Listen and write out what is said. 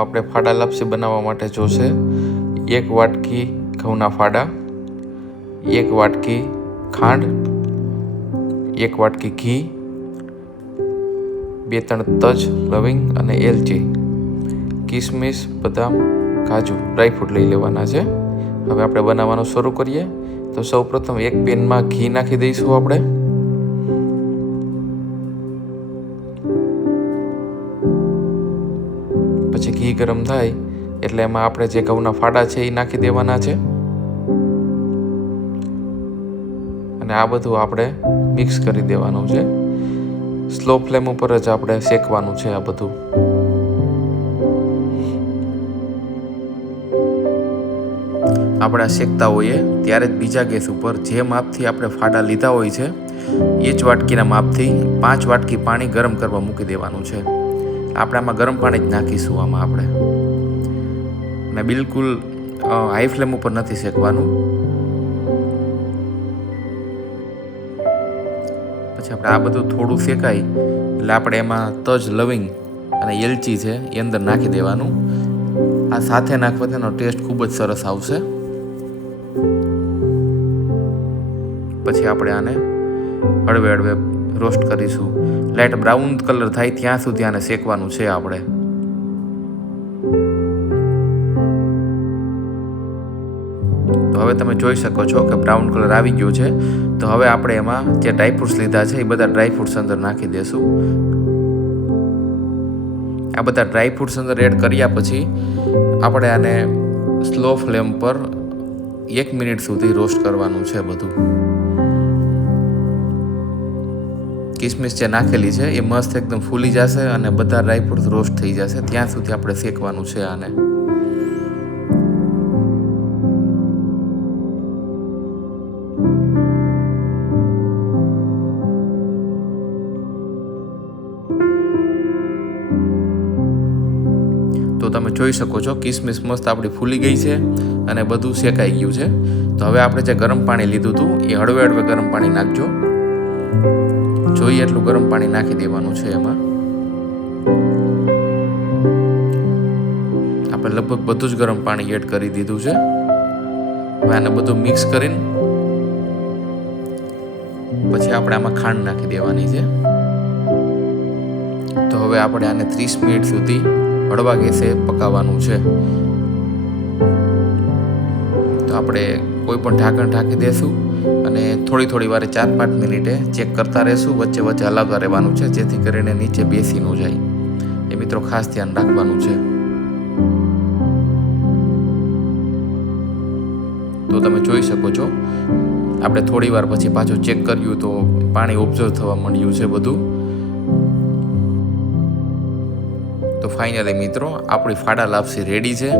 આપણે ફાડા લાપસી બનાવવા માટે જોશે 1 વાટકી ઘઉંના ફાડા, 1 વાટકી ખાંડ, 1 વાટકી ઘી, 2-3 તજ, લવિંગ અને એલચી, કિસમિસ, બદામ, કાજુ, ડ્રાયફ્રૂટ લઈ લેવાના છે. હવે આપણે બનાવવાનું શરૂ કરીએ. તો સૌપ્રથમ એક પેનમાં ઘી નાખી દઈશું આપણે. પછી ઘી ગરમ થાય એટલે એમાં આપણે જે ઘઉંના ફાડા છે એ નાખી દેવાના છે અને આ બધું આપણે મિક્સ કરી દેવાનું છે. સ્લો ફ્લેમ ઉપર જ આપણે શેકવાનું છે આ બધું. આપણે શેકતા હોઈએ ત્યારે જ બીજા ગેસ ઉપર જે માપથી આપણે ફાડા લીધા હોય છે એ જ વાટકીના માપથી 5 વાટકી પાણી ગરમ કરવા મૂકી દેવાનું છે. આપણે આમાં ગરમ પાણી જ નાખીશું આમાં આપણે, અને બિલકુલ હાઈ ફ્લેમ ઉપર નથી શેકવાનું. પછી આપણે આ બધું થોડું શેકાય એટલે આપણે એમાં તજ, લવિંગ અને એલચી છે એ અંદર નાખી દેવાનું. આ સાથે નાખવાથી એનો ટેસ્ટ ખૂબ જ સરસ આવશે. પછી આપણે આને હળવે હળવે રોસ્ટ કરીશું. લાઇટ બ્રાઉન કલર થાય ત્યાં સુધી આને શેકવાનું છે આપણે. તો હવે તમે જોઈ શકો છો કે બ્રાઉન કલર આવી ગયો છે. તો હવે આપણે એમાં જે ડ્રાયફ્રૂટ્સ લીધા છે એ બધા ડ્રાયફ્રૂટ્સ અંદર નાખી દેશું. આ બધા ડ્રાયફ્રૂટ્સ અંદર એડ કર્યા પછી આપણે આને સ્લો ફ્લેમ પર 1 મિનિટ સુધી રોસ્ટ કરવાનું છે બધું. કિસમિસ જે નાખેલી છે એ મસ્ત એકદમ ફૂલી જશે અને બધા ડ્રાયફ્રૂટ્સ રોસ્ટ થઈ જશે ત્યાં સુધી આપણે શેકવાનું છે આને. તો તમે જોઈ શકો છો કિસમિસ મસ્ત આપણી ફૂલી ગઈ છે અને બધું શેકાઈ ગયું છે. તો હવે આપણે જે ગરમ પાણી લીધું હતું એ હળવે હળવે ગરમ પાણી નાખજો. જોઈએ એટલું ગરમ પાણી નાખી દેવાનું છે એમાં. આપણે લગભગ બધું જ ગરમ પાણી એડ કરી દીધું છે. હવે આને બધું મિક્સ કરીને પછી આપણે આમાં ખાંડ નાખી દેવાની છે. તો હવે આપણે આને 30 મિનિટ સુધી હળવા ગેસે પકાવવાનું છે. તો આપણે કોઈ પણ ઢાંકણ ઢાંકી દેશું અને થોડી વારે 4-5 મિનિટે ચેક કરતા રહેશું. વચ્ચે વચ્ચે હલાવતા રહેવાનું છે જેથી કરીને નીચે બેસી ન જાય. એ મિત્રો ખાસ ધ્યાન રાખવાનું છે. તો તમે જોઈ શકો છો આપણે થોડી વાર પછી પાછું ચેક કર્યું તો પાણી ઓબ્ઝર્વ થવા માંડ્યું છે બધું. તો ફાઇનલી મિત્રો આપણી ફાડા લાપસી રેડી છે.